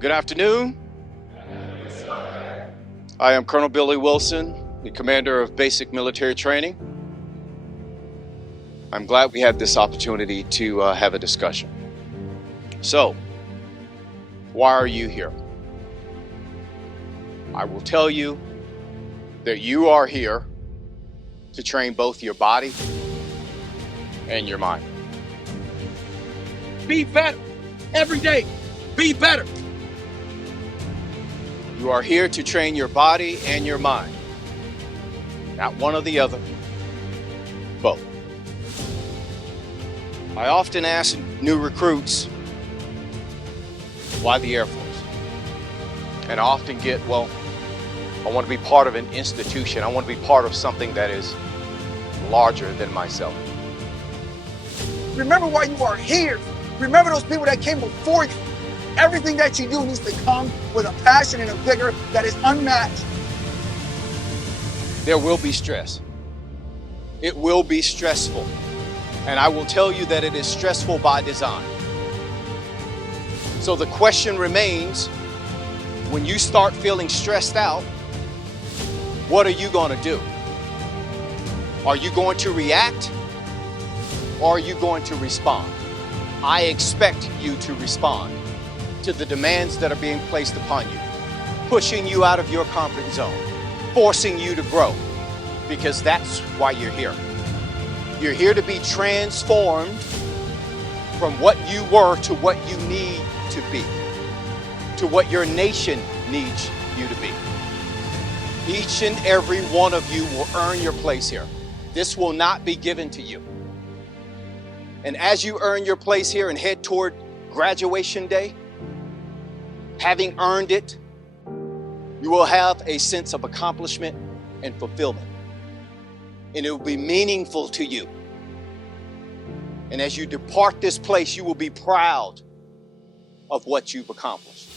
Good afternoon. I am Colonel Billy Wilson, the commander of basic military training. I'm glad we had this opportunity to have a discussion. So, why are you here? I will tell you that you are here to train both your body and your mind. Be better every day. Be better. You are here to train your body and your mind. Not one or the other, both. I often ask new recruits, why the Air Force? And I often get, well, I want to be part of an institution. I want to be part of something that is larger than myself. Remember why you are here. Remember those people that came before you. Everything that you do needs to come with a passion and a vigor that is unmatched. There will be stress. It will be stressful. And I will tell you that it is stressful by design. So the question remains, when you start feeling stressed out, what are you going to do? Are you going to react or are you going to respond? I expect you to respond to the demands that are being placed upon you, pushing you out of your comfort zone, forcing you to grow, because that's why you're here. You're here to be transformed from what you were to what you need to be, to what your nation needs you to be. Each and every one of you will earn your place here. This will not be given to you. And as you earn your place here and head toward graduation day, having earned it, you will have a sense of accomplishment and fulfillment. And it will be meaningful to you. And as you depart this place, you will be proud of what you've accomplished.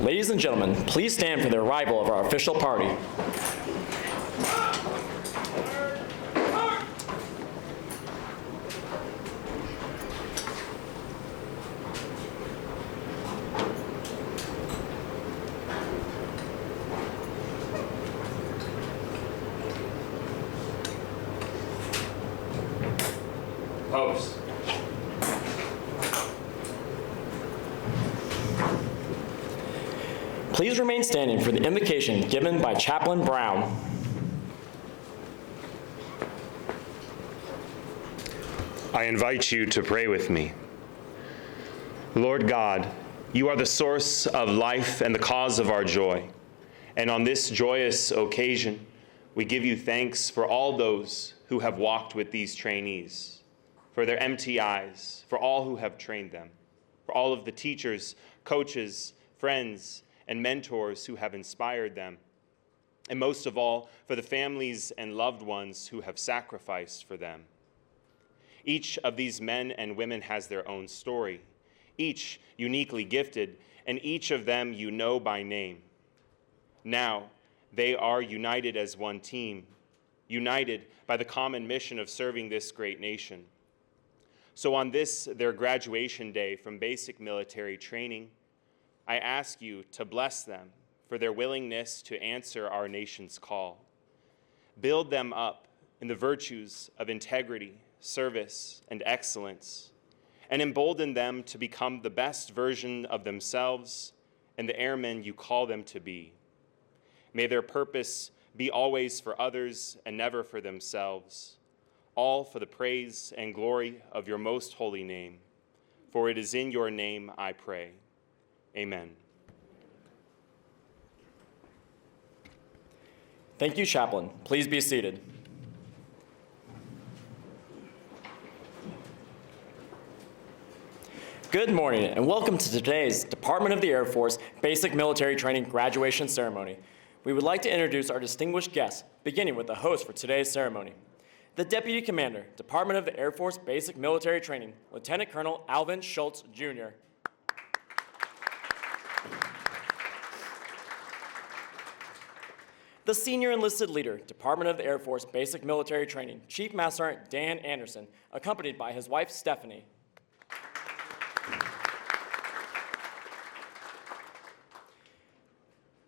Ladies and gentlemen, please stand for the arrival of our official party. Post. Please remain standing for the invocation given by Chaplain Brown. I invite you to pray with me. Lord God, you are the source of life and the cause of our joy. And on this joyous occasion, we give you thanks for all those who have walked with these trainees, for their MTIs, for all who have trained them, for all of the teachers, coaches, friends, and mentors who have inspired them, and most of all, for the families and loved ones who have sacrificed for them. Each of these men and women has their own story, each uniquely gifted, and each of them you know by name. Now, they are united as one team, united by the common mission of serving this great nation. So on this, their graduation day from basic military training, I ask you to bless them for their willingness to answer our nation's call. Build them up in the virtues of integrity, service, and excellence, and embolden them to become the best version of themselves and the airmen you call them to be. May their purpose be always for others and never for themselves, all for the praise and glory of your most holy name. For it is in your name I pray. Amen. Thank you, Chaplain. Please be seated. Good morning, and welcome to today's Department of the Air Force Basic Military Training Graduation Ceremony. We would like to introduce our distinguished guests, beginning with the host for today's ceremony. The Deputy Commander, Department of the Air Force Basic Military Training, Lieutenant Colonel Alvin Schultz, Jr. The Senior Enlisted Leader, Department of the Air Force Basic Military Training, Chief Master Sergeant Dan Anderson, accompanied by his wife Stephanie.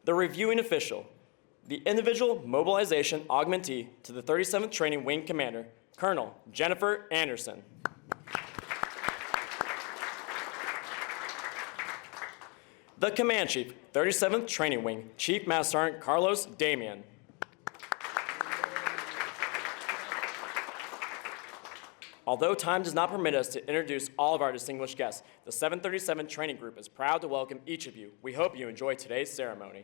The Reviewing Official, the Individual Mobilization Augmentee to the 37th Training Wing Commander, Colonel Jennifer Anderson. The Command Chief, 37th Training Wing, Chief Master Sergeant Carlos Damian. Although time does not permit us to introduce all of our distinguished guests, the 737 Training Group is proud to welcome each of you. We hope you enjoy today's ceremony.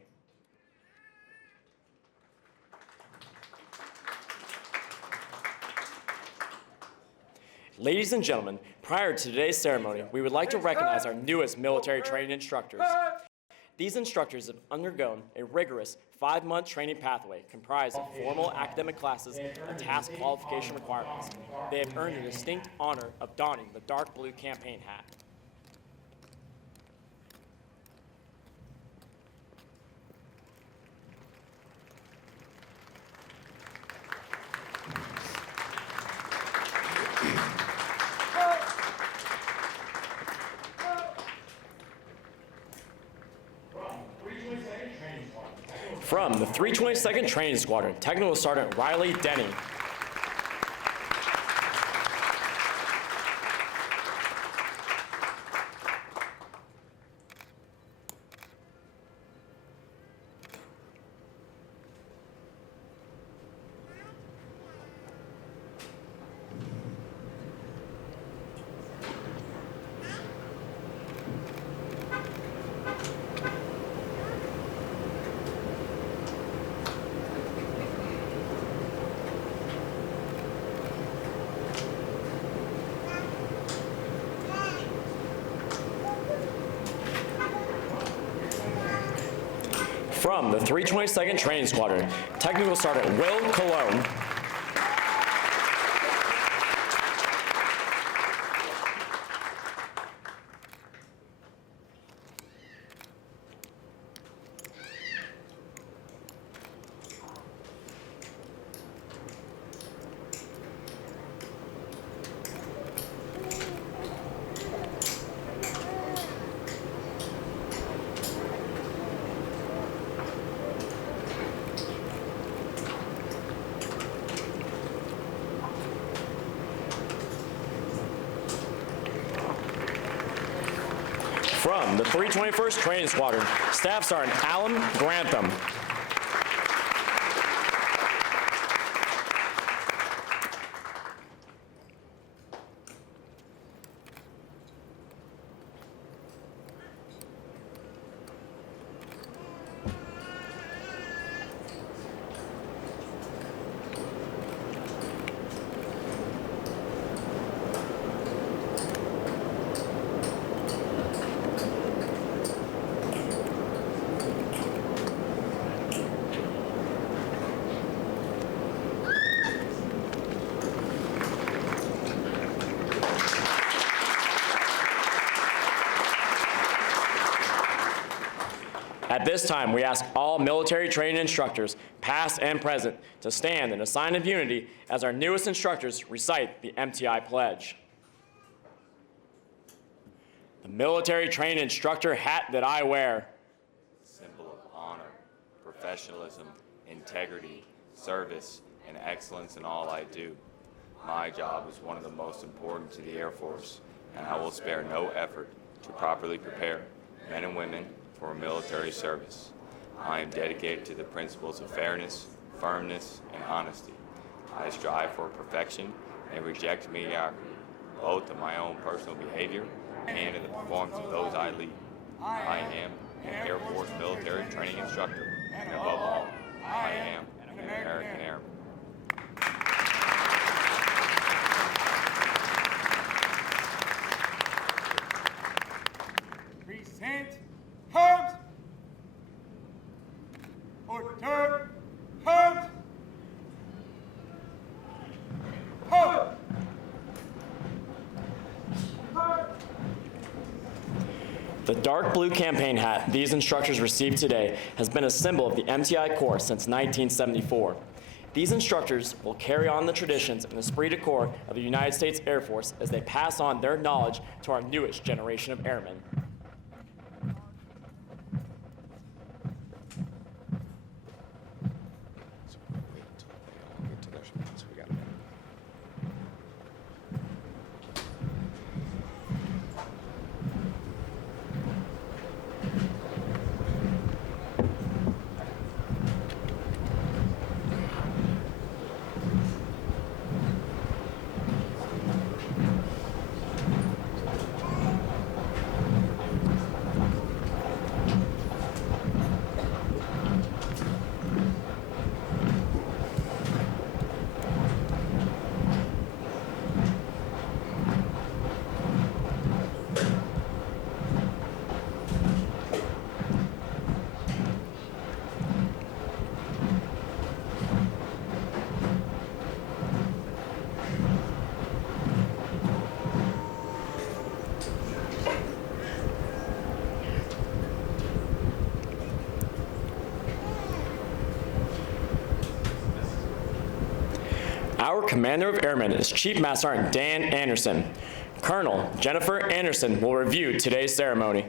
Ladies and gentlemen, prior to today's ceremony, we would like to recognize our newest military training instructors. These instructors have undergone a rigorous 5-month training pathway comprised of formal academic classes and task qualification requirements. They have earned the distinct honor of donning the dark blue campaign hat. From the 322nd Training Squadron, Technical Sergeant Riley Denny. From the 322nd Training Squadron, Technical Sergeant Will Cologne. From the 321st Training Squadron, Staff Sergeant Alan Grantham. At this time, we ask all military training instructors, past and present, to stand in a sign of unity as our newest instructors recite the MTI Pledge. The military training instructor hat that I wear. Symbol of honor, professionalism, integrity, service, and excellence in all I do. My job is one of the most important to the Air Force, and I will spare no effort to properly prepare men and women for military service. I am dedicated to the principles of fairness, firmness, and honesty. I strive for perfection and reject mediocrity, both in my own personal behavior and in the performance of those I lead. I am an Air Force military training instructor, and above all, I am an American Airman. Present arms. Order arms. The dark blue campaign hat these instructors received today has been a symbol of the MTI Corps since 1974. These instructors will carry on the traditions and esprit de corps of the United States Air Force as they pass on their knowledge to our newest generation of airmen. Our Commander of Airmen is Chief Master Sergeant Dan Anderson. Colonel Jennifer Anderson will review today's ceremony.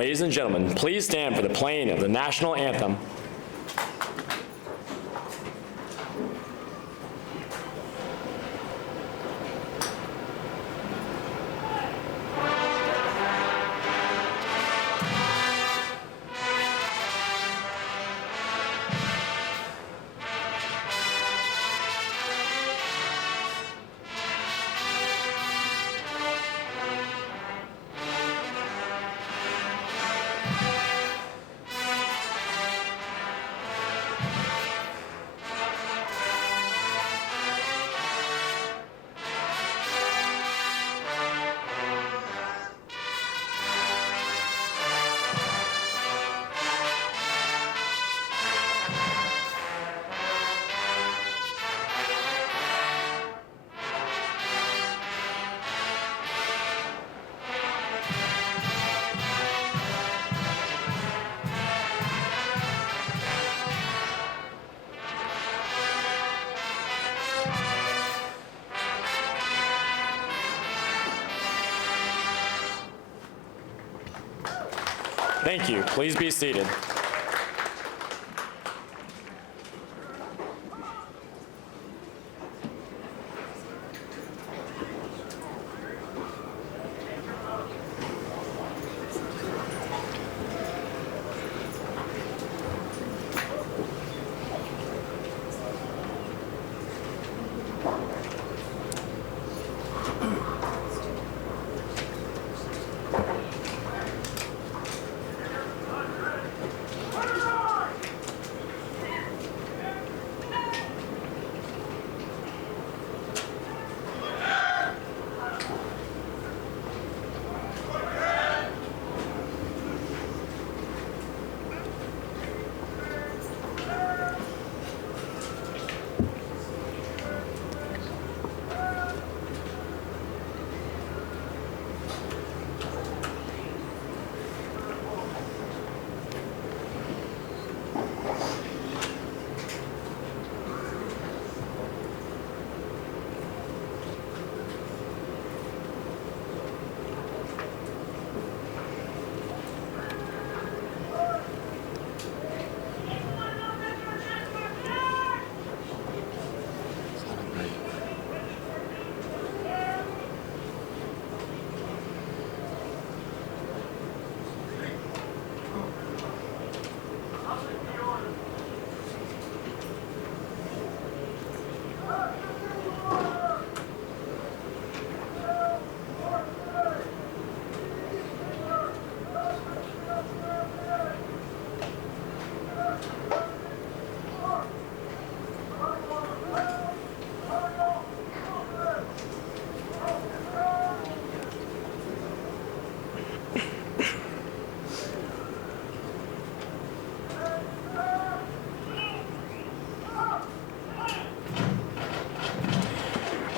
Ladies and gentlemen, please stand for the playing of the national anthem. Thank you. Please be seated.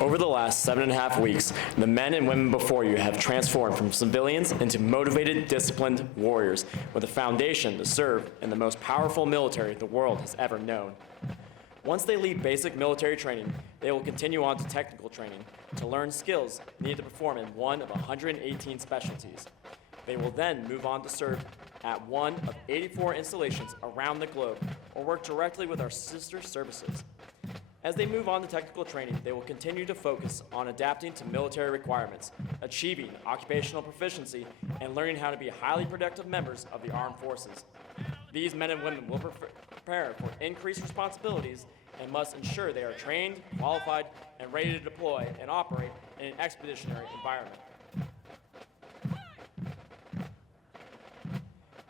Over the last 7.5 weeks, the men and women before you have transformed from civilians into motivated, disciplined warriors with a foundation to serve in the most powerful military the world has ever known. Once they leave basic military training, they will continue on to technical training to learn skills needed to perform in one of 118 specialties. They will then move on to serve at one of 84 installations around the globe or work directly with our sister services. As they move on to technical training, they will continue to focus on adapting to military requirements, achieving occupational proficiency, and learning how to be highly productive members of the armed forces. These men and women will prepare for increased responsibilities and must ensure they are trained, qualified, and ready to deploy and operate in an expeditionary environment.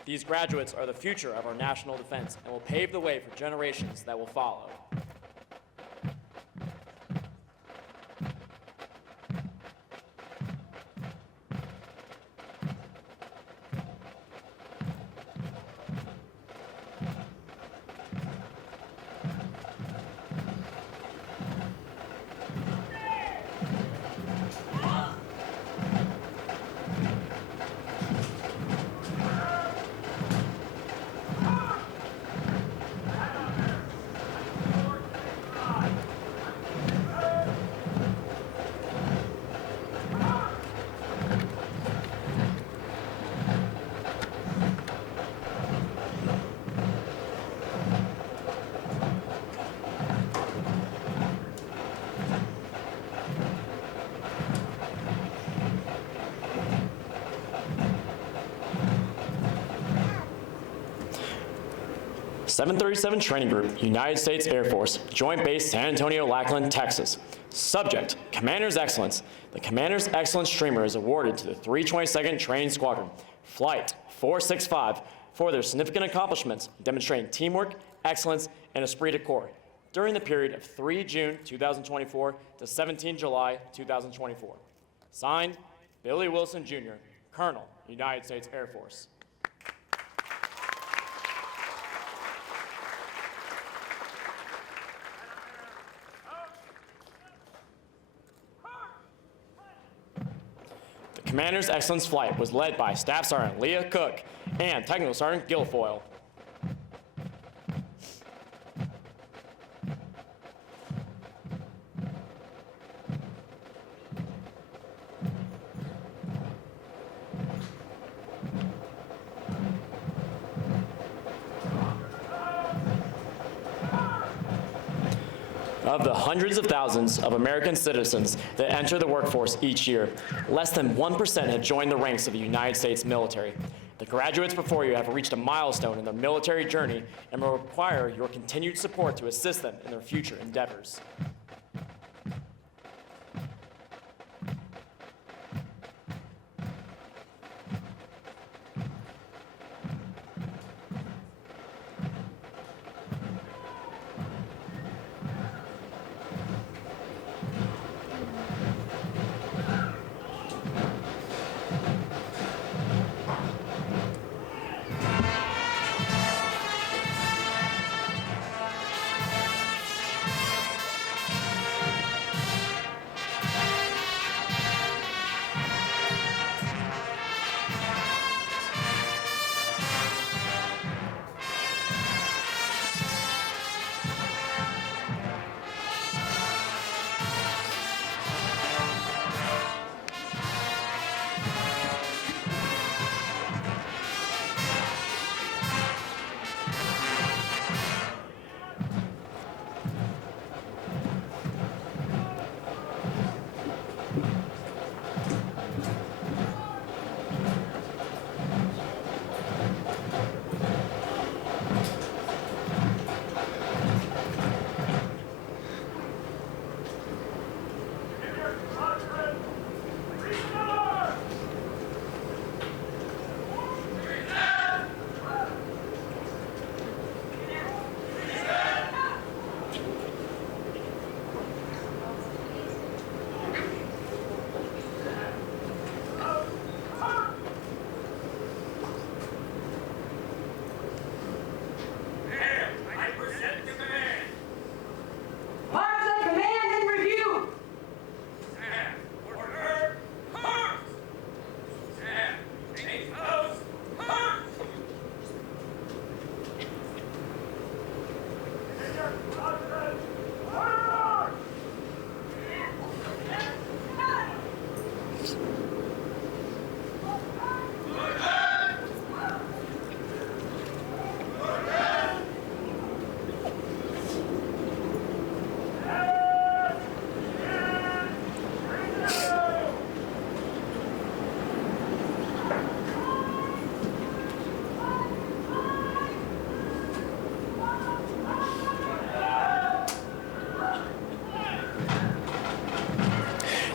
These graduates are the future of our national defense and will pave the way for generations that will follow. 737 Training Group, United States Air Force, Joint Base San Antonio-Lackland, Texas. Subject, Commander's Excellence. The Commander's Excellence Streamer is awarded to the 322nd Training Squadron, Flight 465, for their significant accomplishments demonstrating teamwork, excellence, and esprit de corps during the period of 3 June 2024 to 17 July 2024. Signed, Billy Wilson, Jr., Colonel, United States Air Force. The Commander's Excellence Flight was led by Staff Sergeant Leah Cook and Technical Sergeant Guilfoyle. Of the hundreds of thousands of American citizens that enter the workforce each year, less than 1% have joined the ranks of the United States military. The graduates before you have reached a milestone in their military journey and will require your continued support to assist them in their future endeavors.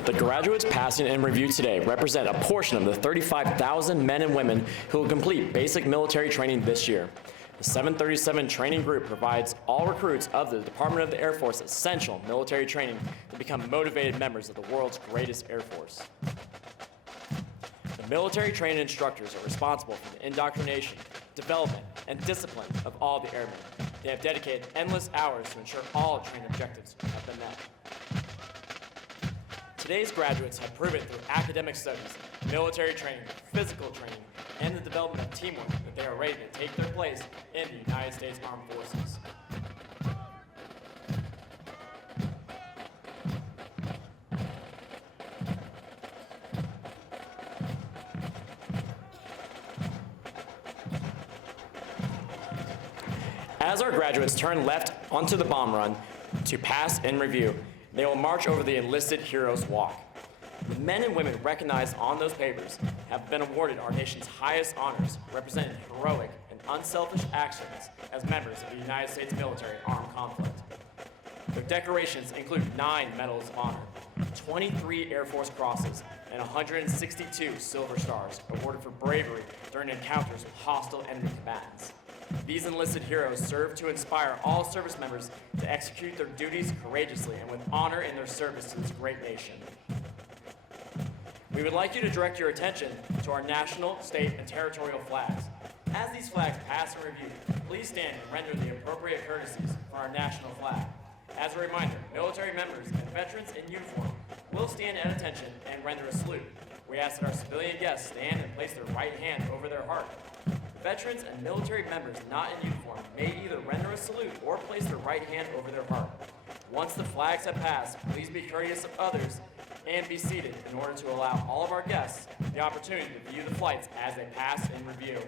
The graduates passing in review today represent a portion of the 35,000 men and women who will complete basic military training this year. The 737 Training Group provides all recruits of the Department of the Air Force essential military training to become motivated members of the world's greatest Air Force. The military training instructors are responsible for the indoctrination, development, and discipline of all the airmen. They have dedicated endless hours to ensure all training objectives have been met. Today's graduates have proven through academic studies, military training, physical training, and the development of teamwork that they are ready to take their place in the United States Armed Forces. As our graduates turn left onto the bomb run to pass in review, they will march over the Enlisted Heroes Walk. The men and women recognized on those papers have been awarded our nation's highest honors, representing heroic and unselfish actions as members of the United States military armed conflict. Their decorations include 9 Medals of Honor, 23 Air Force Crosses, and 162 Silver Stars awarded for bravery during encounters with hostile enemy combatants. These enlisted heroes serve to inspire all service members to execute their duties courageously and with honor in their service to this great nation. We would like you to direct your attention to our national, state, and territorial flags. As these flags pass in review, please stand and render the appropriate courtesies for our national flag. As a reminder, military members and veterans in uniform will stand at attention and render a salute. We ask that our civilian guests stand and place their right hand over their heart. Veterans and military members not in uniform may either render a salute or place their right hand over their heart. Once the flags have passed, please be courteous of others and be seated in order to allow all of our guests the opportunity to view the flights as they pass in review.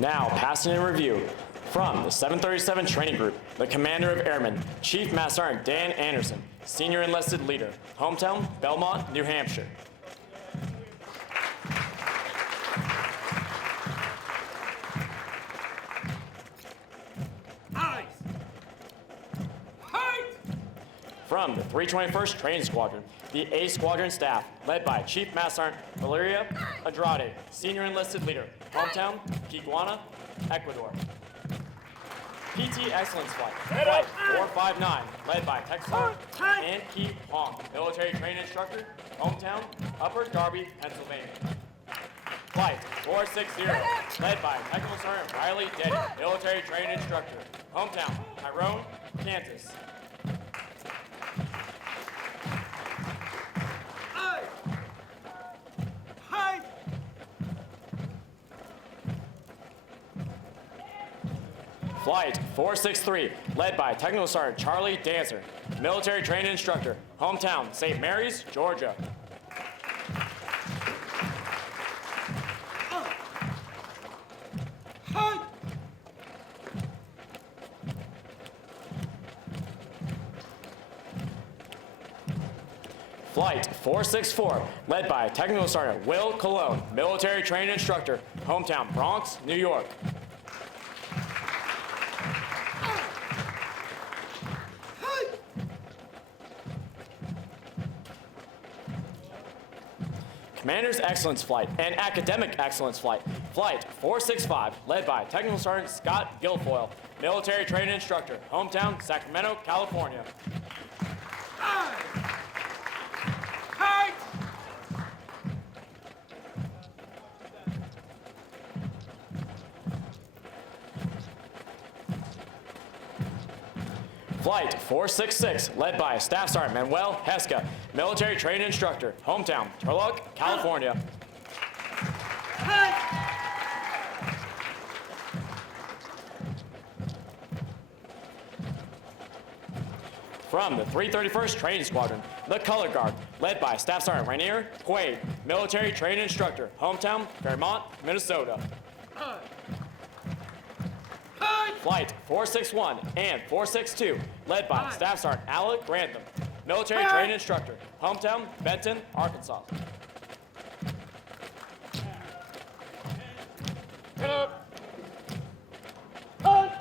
Now, passing in review, from the 737 Training Group, the Commander of Airmen, Chief Master Sergeant Dan Anderson, Senior Enlisted Leader, hometown, Belmont, New Hampshire. Eyes. Height. From the 321st Training Squadron, the A Squadron staff, led by Chief Master Sergeant Valeria Andrade, Senior Enlisted Leader, hometown, Tijuana, Ecuador. PT Excellence Flight, Flight 459, led by Texas and Keith Hong, Military Training Instructor, hometown, Upper Darby, Pennsylvania. Flight 460, led by Technical Sergeant Riley Denny, Military Training Instructor, hometown, Tyrone, Kansas. Height. Flight 463, led by Technical Sergeant Charlie Dancer, Military Training Instructor, hometown, St. Mary's, Georgia. Height. Flight 464, led by Technical Sergeant Will Cologne, Military Training Instructor, hometown, Bronx, New York. Commander's Excellence Flight and Academic Excellence Flight, Flight 465, led by Technical Sergeant Scott Guilfoyle, Military Training Instructor, hometown, Sacramento, California. Height. Flight 466, led by Staff Sergeant Manuel Hesca, Military Training Instructor, hometown, Turlock, California. From the 331st Training Squadron, the Color Guard, led by Staff Sergeant Rainier Quaid, Military Training Instructor, hometown, Fairmont, Minnesota. Flight 461 and 462, led by Staff Sergeant Alec Grantham, Military Training Instructor, hometown, Benton, Arkansas. Height.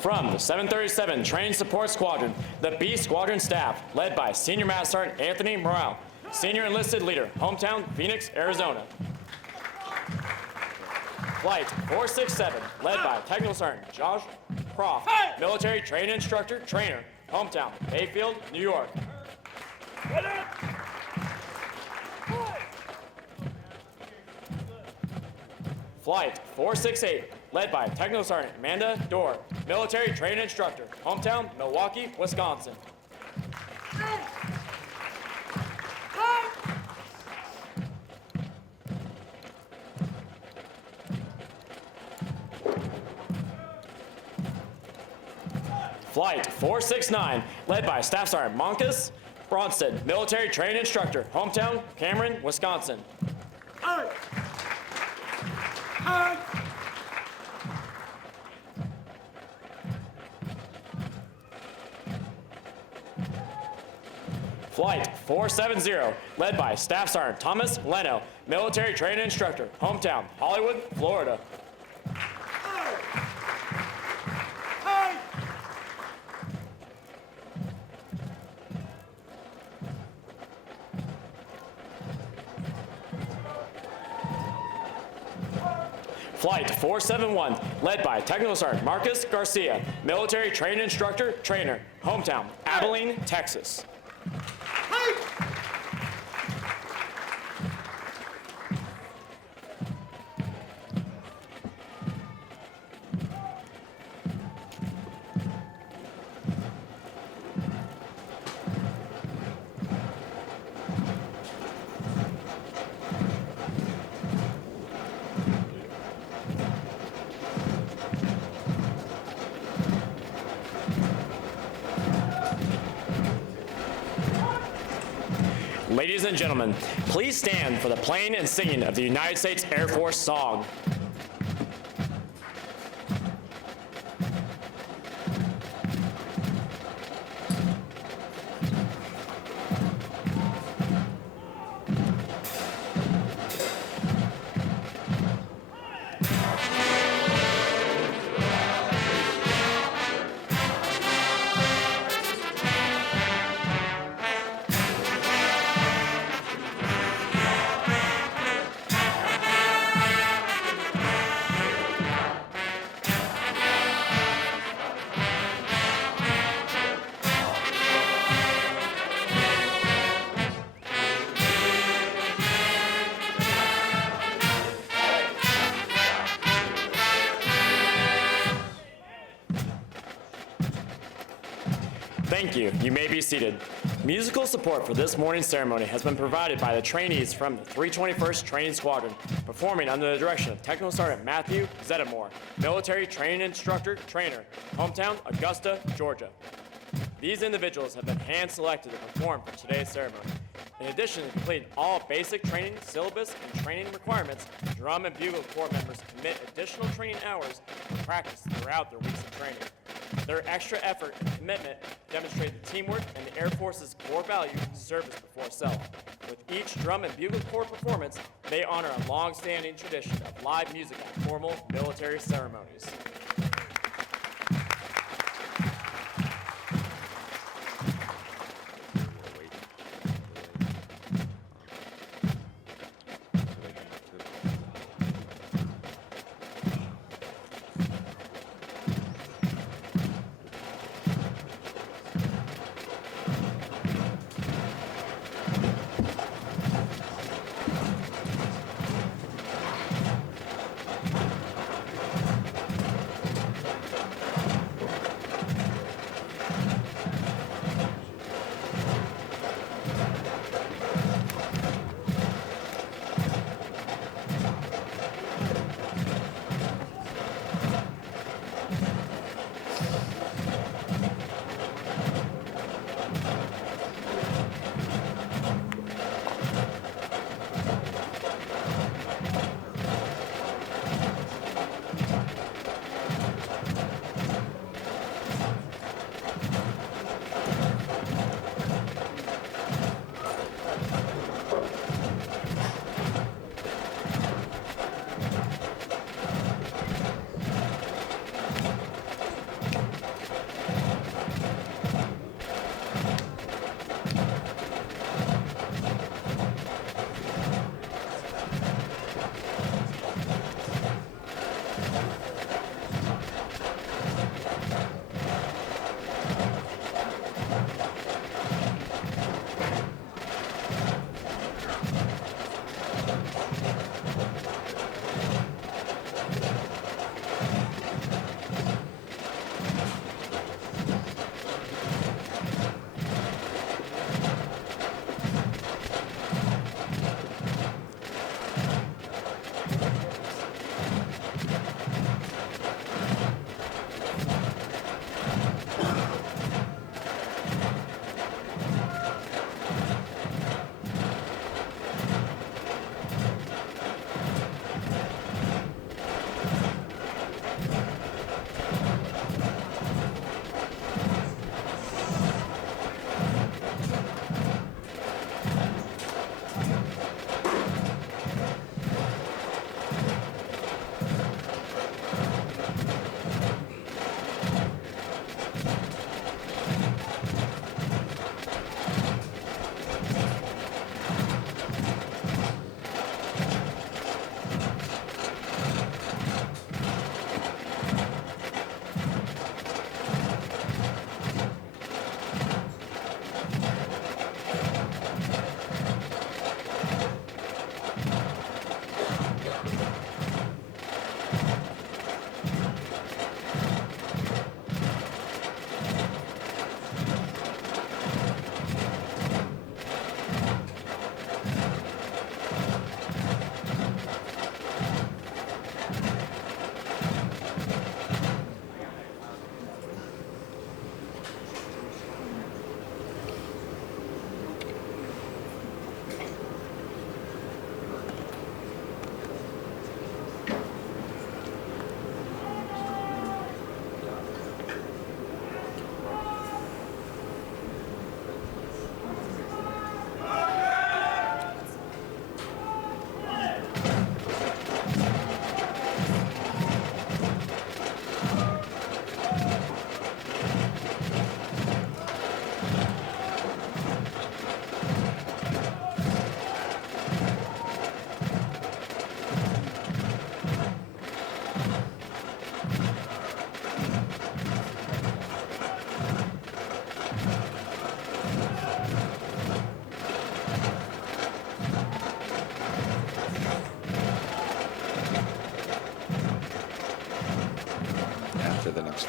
From the 737 Training Support Squadron, the B Squadron staff, led by Senior Master Sergeant Anthony Morale, Senior Enlisted Leader, hometown Phoenix, Arizona. Flight 467, led by Technical Sergeant Josh Croft, Military Training Instructor, Trainer, hometown Bayfield, New York. Flight 468, led by Technical Sergeant Amanda Dorr, Military Training Instructor, hometown Milwaukee, Wisconsin. Flight 469, led by Staff Sergeant Monkus Bronsted, Military Training Instructor, hometown Cameron, Wisconsin. Flight 470, led by Staff Sergeant Thomas Leno, Military Training Instructor, hometown Hollywood, Florida. Flight 471, led by Technical Sergeant Marcus Garcia, Military Training Instructor, Trainer, hometown Abilene, Texas. Ladies and gentlemen, please stand for the playing and singing of the United States Air Force song. Thank you. You may be seated. Musical support for this morning's ceremony has been provided by the trainees from the 321st Training Squadron, performing under the direction of Technical Sergeant Matthew Zeddemore, Military Training Instructor, Trainer, hometown Augusta, Georgia. These individuals have been hand-selected to perform for today's ceremony. In addition to completing all basic training, syllabus, and training requirements, Drum and Bugle Corps members commit additional training hours for practice throughout their weeks of training. Their extra effort and commitment demonstrate the teamwork and the Air Force's core value, service before self. With each Drum and Bugle Corps performance, they honor a long-standing tradition of live music at formal military ceremonies.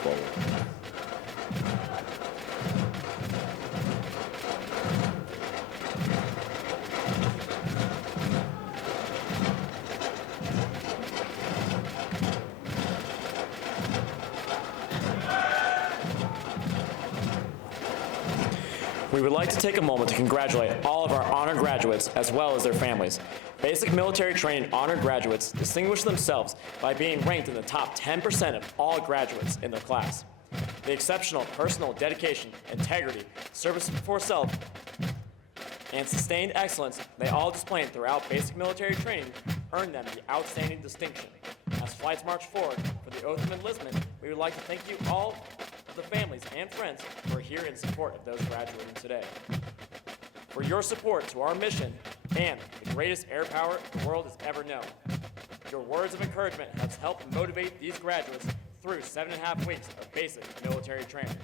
forward. We would like to take a moment to congratulate all of our honored graduates as well as their families. Basic military training honored graduates distinguish themselves by being ranked in the top 10% of all graduates in their class. The exceptional personal dedication, integrity, service for self, and sustained excellence they all displayed throughout basic military training earned them the outstanding distinction. As flights march forward for the oath of enlistment, we would like to thank you all of the families and friends who are here in support of those graduating today. For your support to our mission and the greatest air power the world has ever known. Your words of encouragement have helped motivate these graduates through 7.5 weeks of basic military training.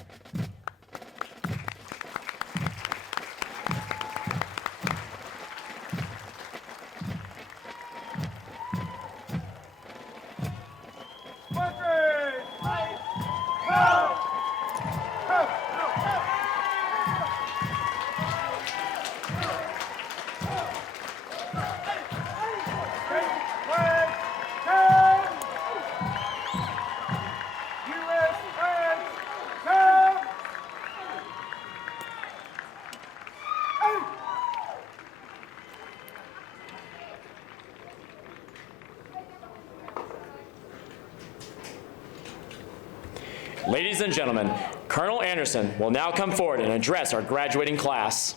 Ladies and gentlemen, Colonel Anderson will now come forward and address our graduating class.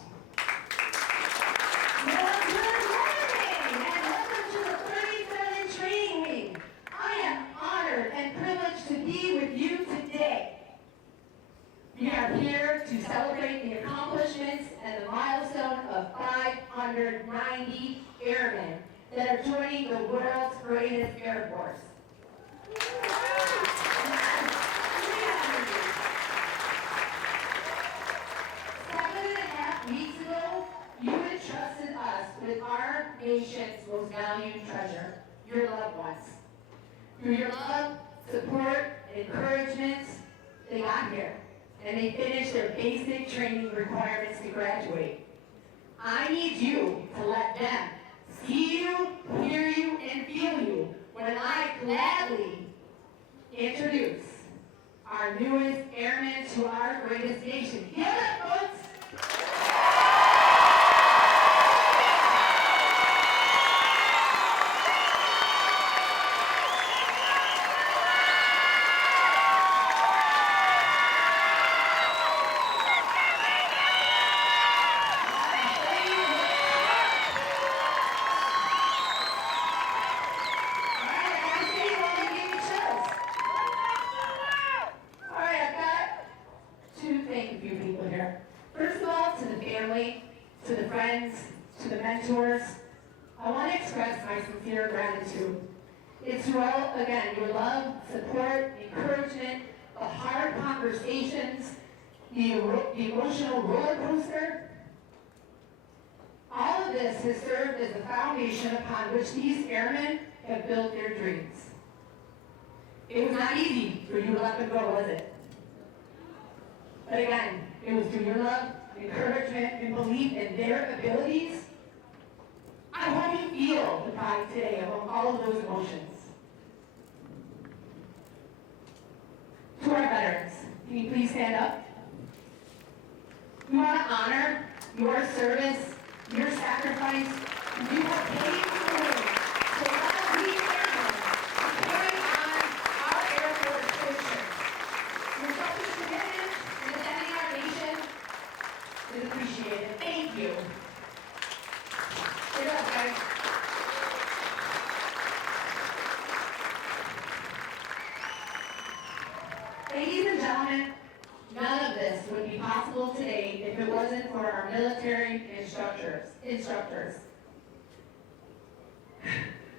Good morning, and welcome to the 37 Training Week. I am honored and privileged to be with you today. We are here to celebrate the accomplishments and the milestone of 590 airmen that are joining the world's greatest Air Force. Weeks ago, you entrusted us with our nation's most valued treasure, your loved ones. Through your love, support, and encouragement, they got here, and they finished their basic training requirements to graduate. I need you to let them see you, hear you, and feel you when I gladly introduce our newest airmen to our greatest nation. Give it up, folks! To the friends, to the mentors, I want to express my sincere gratitude. It's through all, again, your love, support, encouragement, the hard conversations, the emotional roller coaster. All of this has served as the foundation upon which these airmen have built their dreams. It was not easy for you to let them go, was it? But again, it was through your love, encouragement, and belief in their abilities. I hope you feel the pride today of all of those emotions. To our veterans, can you please stand up? We want to honor your service, your sacrifice. You have paved the way to allow these airmen to carry on our Air Force tradition. Your selfish commitment in defending our nation is appreciated. Thank you. Get up, guys. Ladies and gentlemen, none of this would be possible today if it wasn't for our military instructors.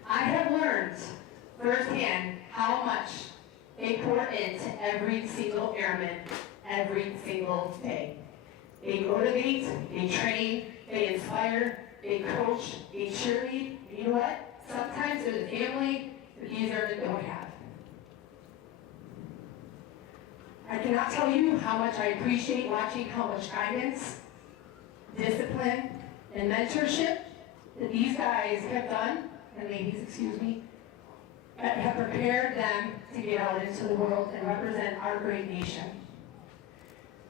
I have learned firsthand how much they pour into every single airman every single day. They motivate, they train, they inspire, they coach, they cheerlead. You know what? Sometimes there's a family that these airmen don't have. I cannot tell you how much I appreciate watching how much guidance, discipline, and mentorship that these guys have done, and ladies, excuse me, that have prepared them to get out into the world and represent our great nation.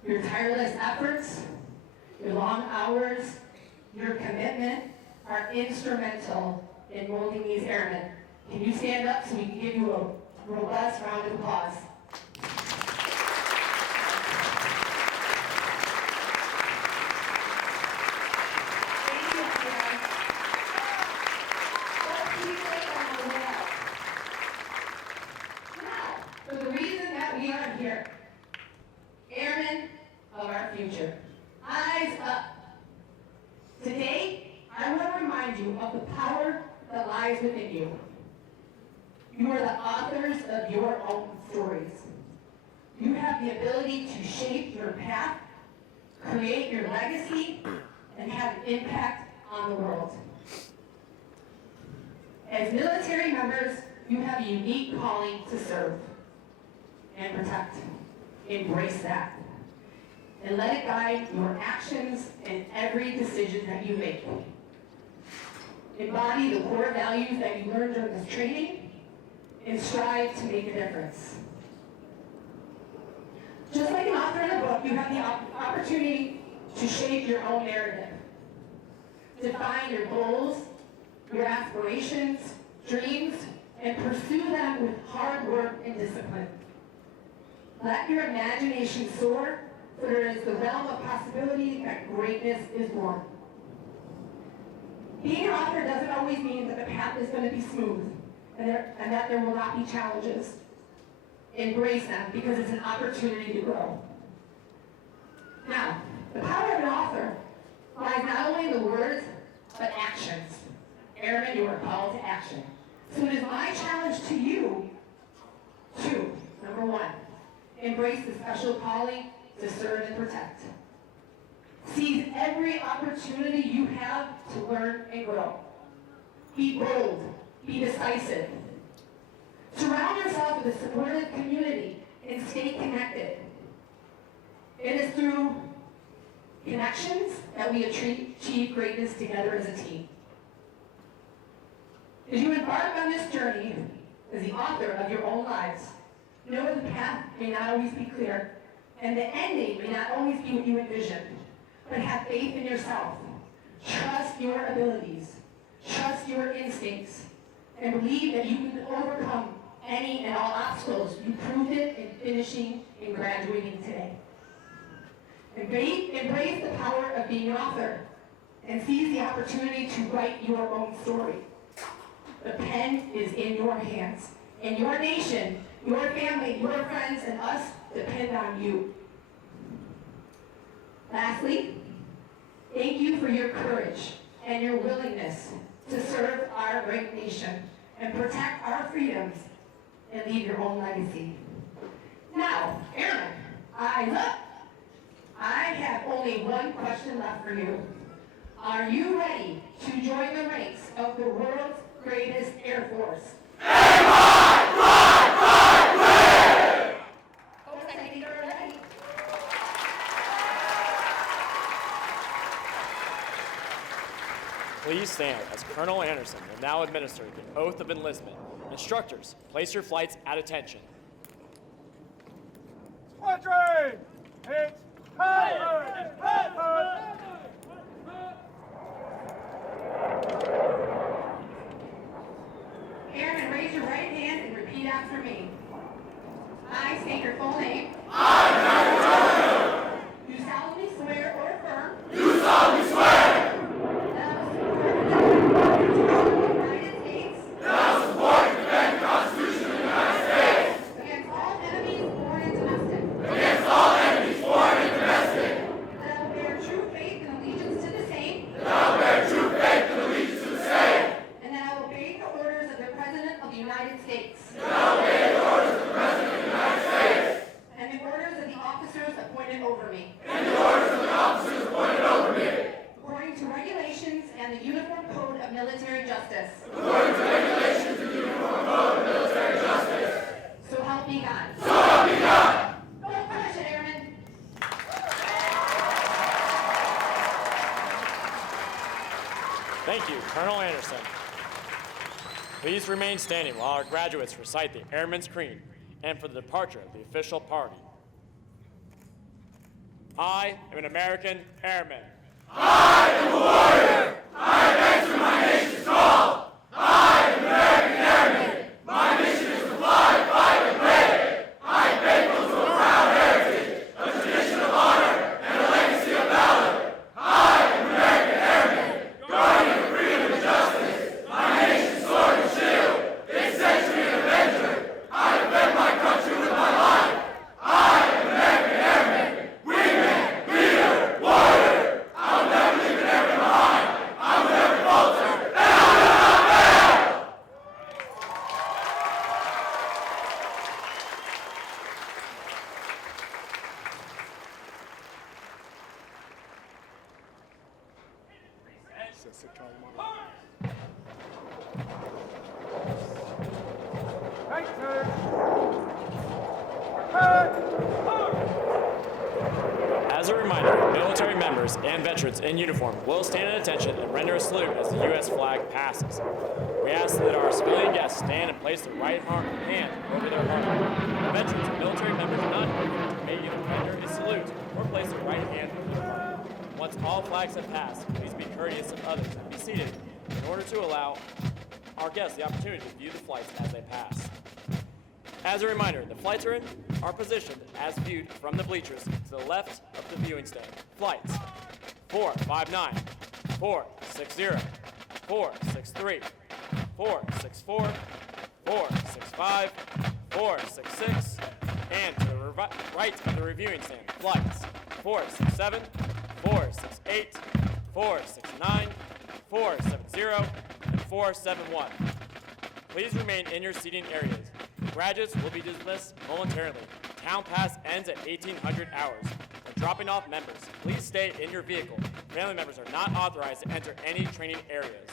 Your tireless efforts, your long hours, your commitment are instrumental in molding these airmen. Can you stand up so we can give you a robust round of applause? Thank you, everyone. Let's keep it on the way out. Now, for the reason that we are here, airmen of our future. Eyes up. Today, I want to remind you of the power that lies within you. You are the authors of your own stories. You have the ability to shape your path, create your legacy, and have an impact on the world. As military members, you have a unique calling to serve and protect. Embrace that. And let it guide your actions and every decision that you make. Embody the core values that you learned during this training and strive to make a difference. Just like an author in a book, you have the opportunity to shape your own narrative. Define your goals, your aspirations, dreams, and pursue them with hard work and discipline. Let your imagination soar, for there is the realm of possibility that greatness is born. Being an author doesn't always mean that the path is going to be smooth and that there will not be challenges. Embrace them because it's an opportunity to grow. Now, the power of an author lies not only in the words, but actions. Airmen, you are called to action. So it is my challenge to you Embrace the special calling to serve and protect. Seize every opportunity you have to learn and grow. Be bold, be decisive. Surround yourself with a supportive community and stay connected. It is through connections that we achieve greatness together as a team. As you embark on this journey as the author of your own lives, know the path may not always be clear, and the ending may not always be what you envisioned, but have faith in yourself. Trust your abilities, trust your instincts, and believe that you can overcome any and all obstacles. You proved it in finishing and graduating today. Embrace the power of being an author and seize the opportunity to write your own story. The pen is in your hands, and your nation, your family, your friends, and us depend on you. Lastly, thank you for your courage and your willingness to serve our great nation and protect our freedoms and leave your own legacy. Now, airmen, eyes up. I have only one question left for you. Are you ready to join the ranks of the world's greatest Air Force? Folks, I think you're ready. Please stand as Colonel Anderson will now administer the oath of enlistment. Instructors, place your flights at attention. Squadron! It's power! Airmen, raise your right hand and repeat after me. I state your full name. Do solemnly swear or affirm. That I will support the United States. Against all enemies, foreign and domestic. That I will bear true faith and allegiance to the same. And that I will obey the orders of the President of the United States. And the orders of the officers appointed over me. According to regulations and the Uniform Code of Military Justice. So help me God. Go crush it, airmen. Thank you, Colonel Anderson. Please remain standing while our graduates recite the Airman's Creed and for the departure of the official party. I am an American airman. Right turn! As a reminder, military members and veterans in uniform will stand at attention and render a salute as the U.S. flag passes. We ask that our civilian guests stand and place their right hand over their heart. Veterans and military members not here may either render a salute or place their right hand over their heart. Once all flags have passed, please be courteous of others and be seated in order to allow our guests the opportunity to view the flights as they pass. As a reminder, the flights are positioned as viewed from the bleachers to the left of the viewing stand. Flights 459, 460, 463, 464, 465, 466, and to the right of the reviewing stand. Flights 467, 468, 469, 470, and 471. Please remain in your seating areas. Graduates will be dismissed momentarily. Town Pass ends at 1800 hours. When dropping off members, please stay in your vehicle. Family members are not authorized to enter any training areas.